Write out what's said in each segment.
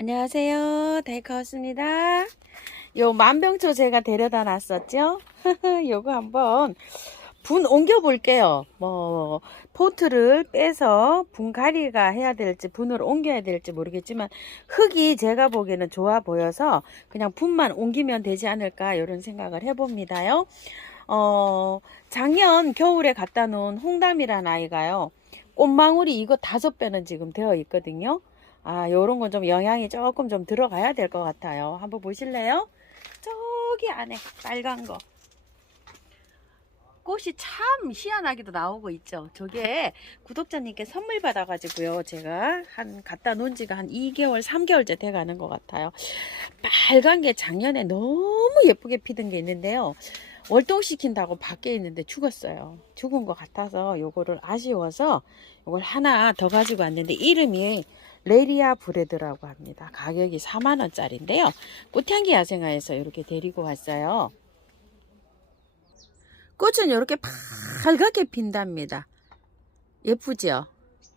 안녕하세요. 데이카우스입니다. 요 만병초 제가 데려다 놨었죠? 요거 한번 분 옮겨 볼게요. 포트를 빼서 분갈이가 해야 될지 분을 옮겨야 될지 모르겠지만 흙이 제가 보기에는 좋아 보여서 그냥 분만 옮기면 되지 않을까 이런 생각을 해봅니다요. 작년 겨울에 갖다 놓은 홍담이란 아이가요. 꽃망울이 이거 5배는 지금 되어 있거든요. 요런 건 좀 영양이 조금 좀 들어가야 될 것 같아요. 한번 보실래요? 저기 안에 빨간 거. 꽃이 참 희한하게도 나오고 있죠. 저게 구독자님께 선물 받아가지고요. 제가 갖다 놓은 지가 한 2개월, 3개월째 돼가는 것 같아요. 빨간 게 작년에 너무 예쁘게 피던 게 있는데요. 월동시킨다고 밖에 있는데 죽었어요. 죽은 것 같아서 요거를 아쉬워서 요걸 하나 더 가지고 왔는데 이름이 레리아 브레드라고 합니다. 가격이 4만원짜리인데요. 꽃향기 야생화에서 이렇게 데리고 왔어요. 꽃은 이렇게 빨갛게 핀답니다. 예쁘죠?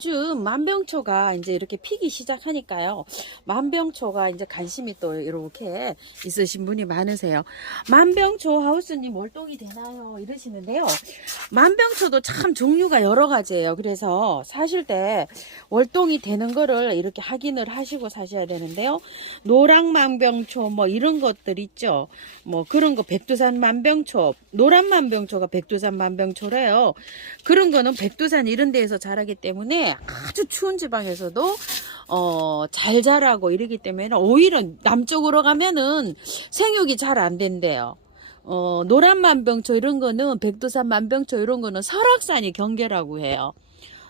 요즘 만병초가 이제 이렇게 피기 시작하니까요. 만병초가 이제 관심이 또 이렇게 있으신 분이 많으세요. 만병초 하우스님 월동이 되나요? 이러시는데요. 만병초도 참 종류가 여러 가지예요. 그래서 사실 때 월동이 되는 거를 이렇게 확인을 하시고 사셔야 되는데요. 노랑 만병초 뭐 이런 것들 있죠. 뭐 그런 거 백두산 만병초, 노란 만병초가 백두산 만병초래요. 그런 거는 백두산 이런 데에서 자라기 때문에 아주 추운 지방에서도 잘 자라고 이러기 때문에 오히려 남쪽으로 가면은 생육이 잘 안 된대요. 노란 만병초 이런 거는 백두산 만병초 이런 거는 설악산이 경계라고 해요.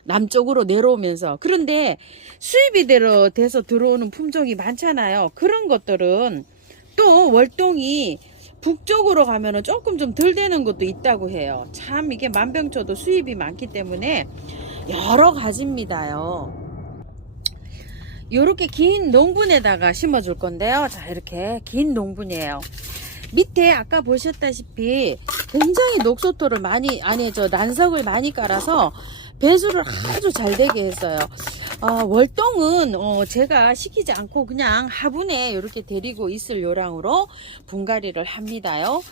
남쪽으로 내려오면서. 그런데 수입이 돼서 들어오는 품종이 많잖아요. 그런 것들은 또 월동이 북쪽으로 가면은 조금 좀 덜 되는 것도 있다고 해요. 참 이게 만병초도 수입이 많기 때문에 여러 가지입니다요. 요렇게 긴 농분에다가 심어 줄 건데요. 자, 이렇게 긴 농분이에요. 밑에 아까 보셨다시피 굉장히 녹소토를 많이, 난석을 많이 깔아서 배수를 아주 잘 되게 했어요. 월동은 제가 시키지 않고 그냥 화분에 이렇게 데리고 있을 요량으로 분갈이를 합니다요.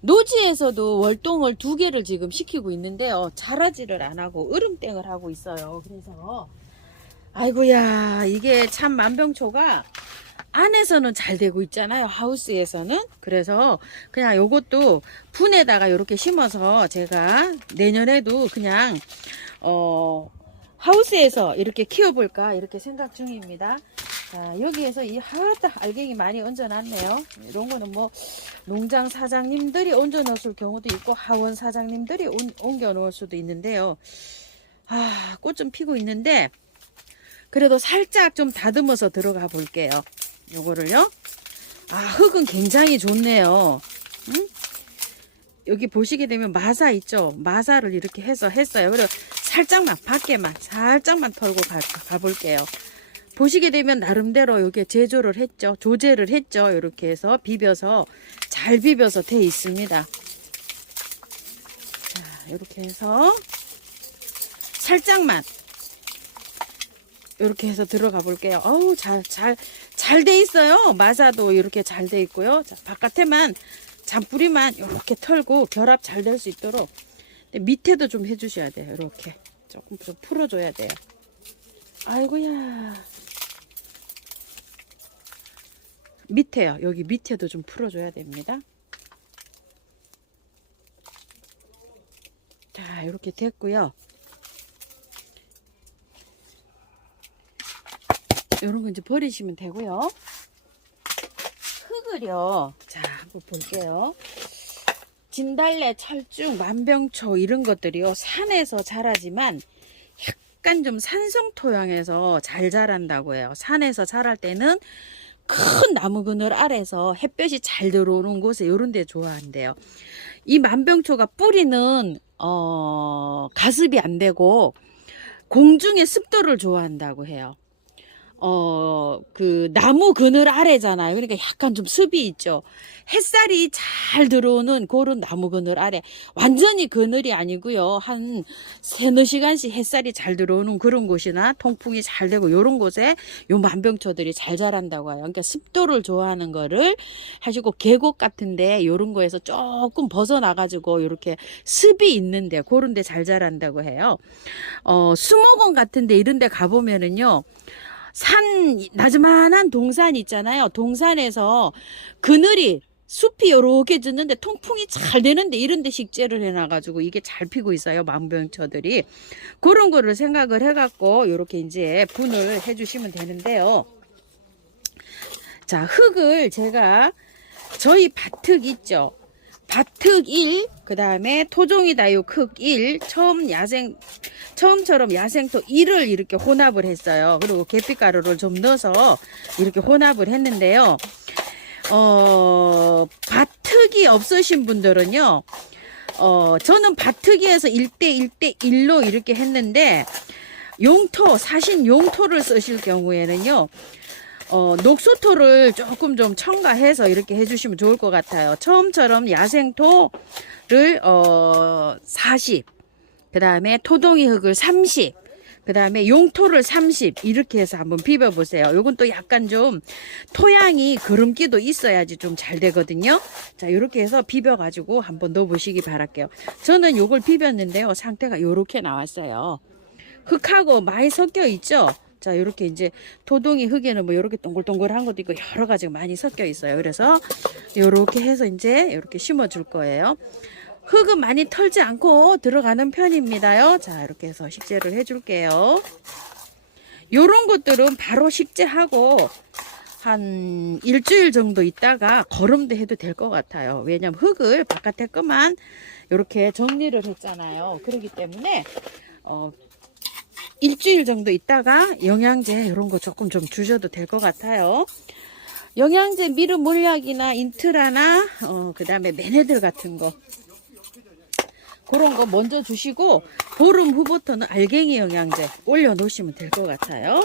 노지에서도 월동을 2개를 지금 시키고 있는데요. 자라지를 안 하고 으름땡을 하고 있어요. 그래서 아이고야, 이게 참 만병초가 안에서는 잘 되고 있잖아요. 하우스에서는. 그래서 그냥 요것도 분에다가 이렇게 심어서 제가 내년에도 그냥 하우스에서 이렇게 키워볼까 이렇게 생각 중입니다. 자, 여기에서 이 하다 알갱이 많이 얹어 놨네요. 이런 거는 뭐 농장 사장님들이 얹어 놓을 경우도 있고 하원 사장님들이 옮겨 놓을 수도 있는데요. 꽃 좀 피고 있는데 그래도 살짝 좀 다듬어서 들어가 볼게요. 요거를요. 흙은 굉장히 좋네요. 응? 여기 보시게 되면 마사 있죠. 마사를 이렇게 해서 했어요. 그리고 살짝만 밖에만 살짝만 털고 가볼게요. 보시게 되면 나름대로 여기 제조를 했죠. 조제를 했죠. 이렇게 해서 비벼서 잘 비벼서 돼 있습니다. 자, 이렇게 해서 살짝만 이렇게 해서 들어가 볼게요. 어우, 잘 돼 있어요. 마사도 이렇게 잘 돼 있고요. 자, 바깥에만 잔뿌리만 이렇게 털고 결합 잘 될 수 있도록 밑에도 좀 해주셔야 돼요. 이렇게 조금 좀 풀어줘야 돼요. 아이고야. 밑에요. 여기 밑에도 좀 풀어줘야 됩니다. 자, 이렇게 됐고요. 이런 거 이제 버리시면 되고요. 흙을요. 자, 한번 볼게요. 진달래, 철쭉, 만병초 이런 것들이요. 산에서 자라지만 약간 좀 산성 토양에서 잘 자란다고 해요. 산에서 자랄 때는 큰 나무 그늘 아래서 햇볕이 잘 들어오는 곳에 이런 데 좋아한대요. 이 만병초가 뿌리는 가습이 안 되고 공중의 습도를 좋아한다고 해요. 그 나무 그늘 아래잖아요. 그러니까 약간 좀 습이 있죠. 햇살이 잘 들어오는 그런 나무 그늘 아래. 완전히 그늘이 아니고요. 한 3-4시간씩 햇살이 잘 들어오는 그런 곳이나 통풍이 잘 되고 요런 곳에 요 만병초들이 잘 자란다고 해요. 그러니까 습도를 좋아하는 거를 하시고 계곡 같은데 요런 거에서 조금 벗어나가지고 요렇게 습이 있는데 그런 데 잘 자란다고 해요. 수목원 같은데 이런 데 가보면은요. 나즈만한 동산 있잖아요. 동산에서 그늘이 숲이 요렇게 졌는데 통풍이 잘 되는데 이런 데 식재를 해놔가지고 이게 잘 피고 있어요. 만병초들이. 그런 거를 생각을 해갖고 요렇게 이제 분을 해주시면 되는데요. 자, 흙을 제가 저희 밭흙 있죠. 밭흙 1, 그 다음에 토종이 다육 흙 1, 처음처럼 야생토 1을 이렇게 혼합을 했어요. 그리고 계피가루를 좀 넣어서 이렇게 혼합을 했는데요. 밭흙이 없으신 분들은요, 저는 밭흙이에서 1대1대1로 이렇게 했는데, 사신 용토를 쓰실 경우에는요, 녹소토를 조금 좀 첨가해서 이렇게 해주시면 좋을 것 같아요. 처음처럼 야생토를 40, 그 다음에 토동이 흙을 30, 그 다음에 용토를 30 이렇게 해서 한번 비벼보세요. 요건 또 약간 좀 토양이 그름기도 있어야지 좀 잘 되거든요. 자, 이렇게 해서 비벼가지고 한번 넣어보시기 바랄게요. 저는 요걸 비볐는데요. 상태가 요렇게 나왔어요. 흙하고 많이 섞여 있죠. 자, 이렇게 이제 토동이 흙에는 뭐 이렇게 동글동글한 것도 있고 여러 가지가 많이 섞여 있어요. 그래서 이렇게 해서 이제 이렇게 심어 줄 거예요. 흙은 많이 털지 않고 들어가는 편입니다요. 자, 이렇게 해서 식재를 해 줄게요. 요런 것들은 바로 식재하고 한 일주일 정도 있다가 거름도 해도 될 것 같아요. 왜냐면 흙을 바깥에 것만 이렇게 정리를 했잖아요. 그렇기 때문에 일주일 정도 있다가 영양제 이런 거 조금 좀 주셔도 될 것 같아요. 영양제 미르 몰약이나 인트라나 그 다음에 메네들 같은 거 그런 거 먼저 주시고 보름 후부터는 알갱이 영양제 올려 놓으시면 될 것 같아요.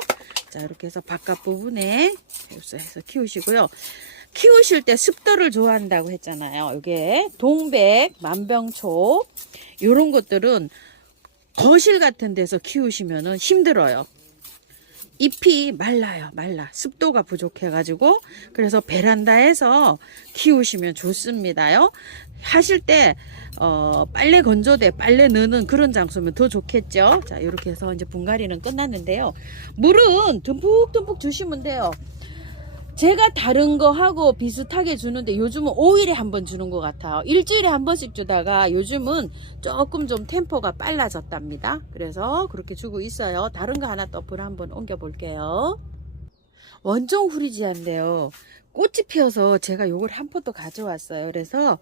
자, 이렇게 해서 바깥 부분에 해서 키우시고요. 키우실 때 습도를 좋아한다고 했잖아요. 이게 동백, 만병초 이런 것들은 거실 같은 데서 키우시면은 힘들어요. 잎이 말라. 습도가 부족해가지고. 그래서 베란다에서 키우시면 좋습니다요. 하실 때, 빨래 건조대, 빨래 넣는 그런 장소면 더 좋겠죠. 자, 이렇게 해서 이제 분갈이는 끝났는데요. 물은 듬뿍듬뿍 주시면 돼요. 제가 다른 거 하고 비슷하게 주는데 요즘은 5일에 한 번 주는 것 같아요. 일주일에 한 번씩 주다가 요즘은 조금 좀 템포가 빨라졌답니다. 그래서 그렇게 주고 있어요. 다른 거 하나 또 불 한번 옮겨 볼게요. 원종 후리지아인데요. 꽃이 피어서 제가 요걸 한 포도 가져왔어요. 그래서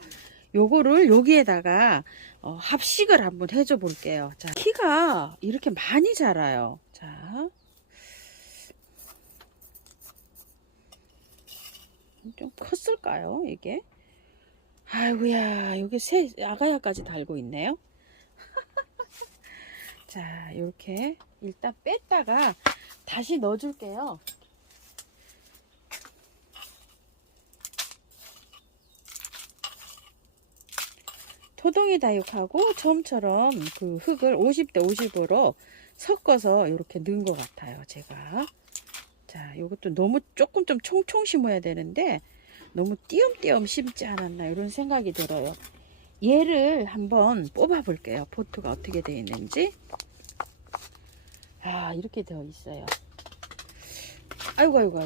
요거를 여기에다가 합식을 한번 해줘 볼게요. 자, 키가 이렇게 많이 자라요. 자. 좀 컸을까요, 이게? 아이고야, 여기 아가야까지 달고 있네요. 자, 이렇게 일단 뺐다가 다시 넣어줄게요. 토동이 다육하고 처음처럼 그 흙을 50대 50으로 섞어서 이렇게 넣은 것 같아요, 제가. 자, 이것도 너무 조금 좀 총총 심어야 되는데 너무 띄엄띄엄 심지 않았나 이런 생각이 들어요. 얘를 한번 뽑아 볼게요. 포트가 어떻게 되어 있는지. 아, 이렇게 되어 있어요. 아이고.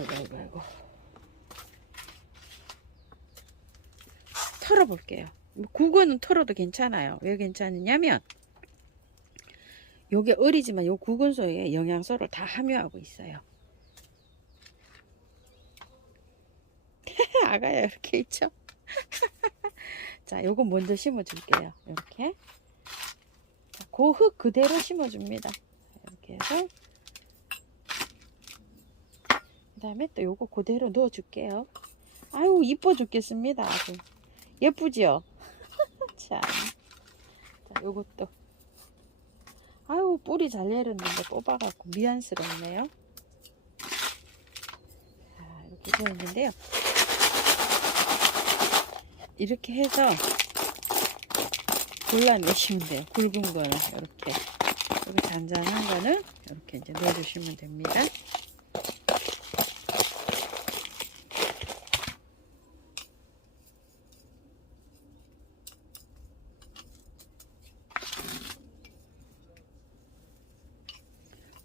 털어 볼게요. 국어는 털어도 괜찮아요. 왜 괜찮느냐면 요게 어리지만 요 국은소에 영양소를 다 함유하고 있어요. 아가야 이렇게 있죠. 자, 요거 먼저 심어 줄게요. 이렇게 그 흙 그대로 심어 줍니다. 이렇게 해서 그 다음에 또 요거 그대로 넣어 줄게요. 아유, 이뻐 죽겠습니다. 아주 예쁘지요. 자, 요것도 아유, 뿌리 잘 내렸는데 뽑아갖고 미안스럽네요. 붙어 있는데요. 이렇게 해서 골라내시면 돼요. 굵은 거는 이렇게, 여기 잔잔한 거는 이렇게 이제 넣어주시면 됩니다.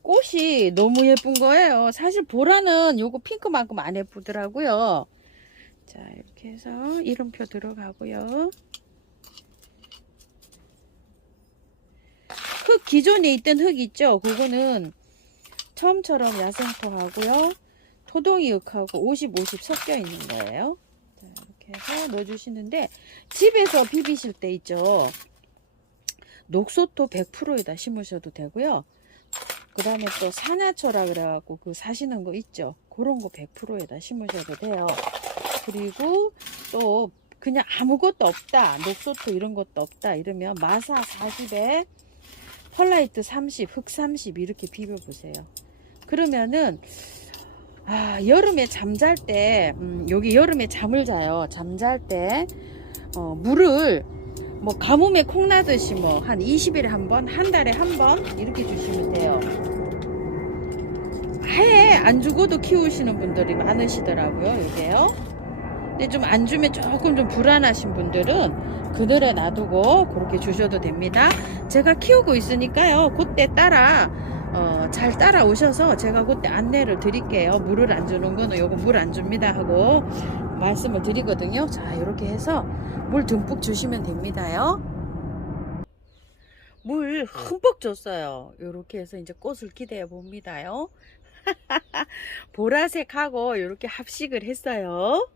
꽃이 너무 예쁜 거예요. 사실 보라는 요거 핑크만큼 안 예쁘더라고요. 자, 이렇게 해서 이름표 들어가고요. 흙, 기존에 있던 흙 있죠? 그거는 처음처럼 야생토 하고요. 토동이 흙하고 50, 50 섞여 있는 거예요. 자, 이렇게 해서 넣어주시는데, 집에서 비비실 때 있죠? 녹소토 100%에다 심으셔도 되고요. 그 다음에 또 산야초라 그래갖고 그 사시는 거 있죠? 그런 거 100%에다 심으셔도 돼요. 그리고 또 그냥 아무것도 없다, 녹소토 이런 것도 없다 이러면 마사 40에 펄라이트 30, 흙 30 이렇게 비벼보세요. 그러면은 여름에 잠잘 때 여기 여름에 잠을 자요. 잠잘 때 물을 뭐 가뭄에 콩나듯이 뭐 한 20일에 한 번, 한 달에 한 번 이렇게 주시면 돼요. 아예 안 주고도 키우시는 분들이 많으시더라고요, 이게요. 근데 좀 안 주면 조금 좀 불안하신 분들은 그늘에 놔두고 그렇게 주셔도 됩니다. 제가 키우고 있으니까요, 그때 따라 잘 따라오셔서 제가 그때 안내를 드릴게요. 물을 안 주는 거는 요거 물 안 줍니다 하고 말씀을 드리거든요. 자, 이렇게 해서 물 듬뿍 주시면 됩니다요. 물 흠뻑 줬어요. 이렇게 해서 이제 꽃을 기대해 봅니다요. 보라색하고 이렇게 합식을 했어요.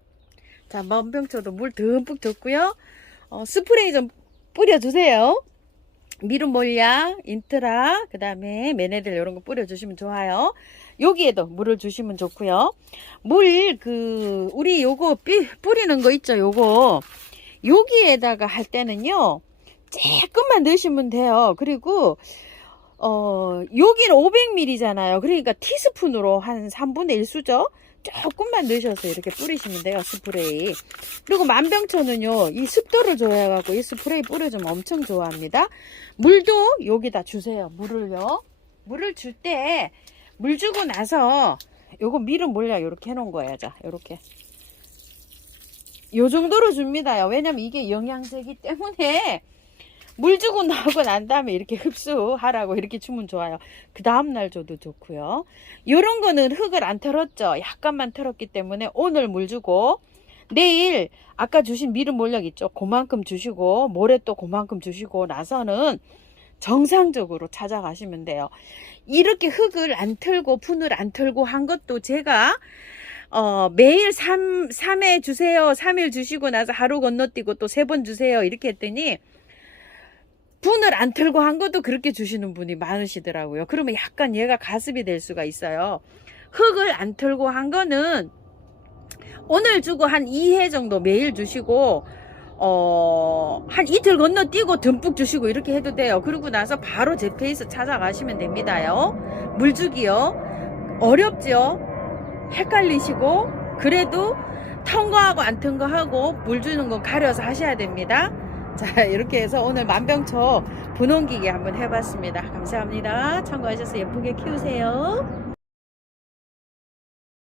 자, 만병초도 물 듬뿍 줬고요. 스프레이 좀 뿌려주세요. 미름몰약, 인트라, 그 다음에 메네들 이런 거 뿌려주시면 좋아요. 여기에도 물을 주시면 좋고요. 물, 우리 요거 뿌리는 거 있죠? 요거. 여기에다가 할 때는요, 조금만 넣으시면 돼요. 그리고, 여기는 500ml잖아요. 그러니까 티스푼으로 한 3분의 1수저? 조금만 넣으셔서 이렇게 뿌리시면 돼요, 스프레이. 그리고 만병초는요, 이 습도를 좋아해갖고 이 스프레이 뿌려주면 엄청 좋아합니다. 물도 여기다 주세요, 물을요. 물을 줄 때, 물 주고 나서, 요거 미름 몰약 이렇게 해놓은 거예요, 자, 요렇게. 요 정도로 줍니다요. 왜냐면 이게 영양제이기 때문에, 물 주고 나오고 난 다음에 이렇게 흡수하라고 이렇게 주면 좋아요. 그 다음날 줘도 좋고요. 요런 거는 흙을 안 털었죠. 약간만 털었기 때문에 오늘 물 주고 내일 아까 주신 미름 몰약 있죠. 그만큼 주시고 모레 또 그만큼 주시고 나서는 정상적으로 찾아가시면 돼요. 이렇게 흙을 안 털고 분을 안 털고 한 것도 제가 매일 3회 주세요. 3일 주시고 나서 하루 건너뛰고 또 3번 주세요. 이렇게 했더니 분을 안 털고 한 것도 그렇게 주시는 분이 많으시더라고요. 그러면 약간 얘가 가습이 될 수가 있어요. 흙을 안 털고 한 거는 오늘 주고 한 2회 정도 매일 주시고 한 이틀 건너뛰고 듬뿍 주시고 이렇게 해도 돼요. 그러고 나서 바로 제 페이스 찾아가시면 됩니다요. 물주기요. 어렵죠? 헷갈리시고 그래도 턴 거하고 안 턴 거하고 물 주는 거 가려서 하셔야 됩니다. 자, 이렇게 해서 오늘 만병초 분홍기계 한번 해봤습니다. 감사합니다. 참고하셔서 예쁘게 키우세요.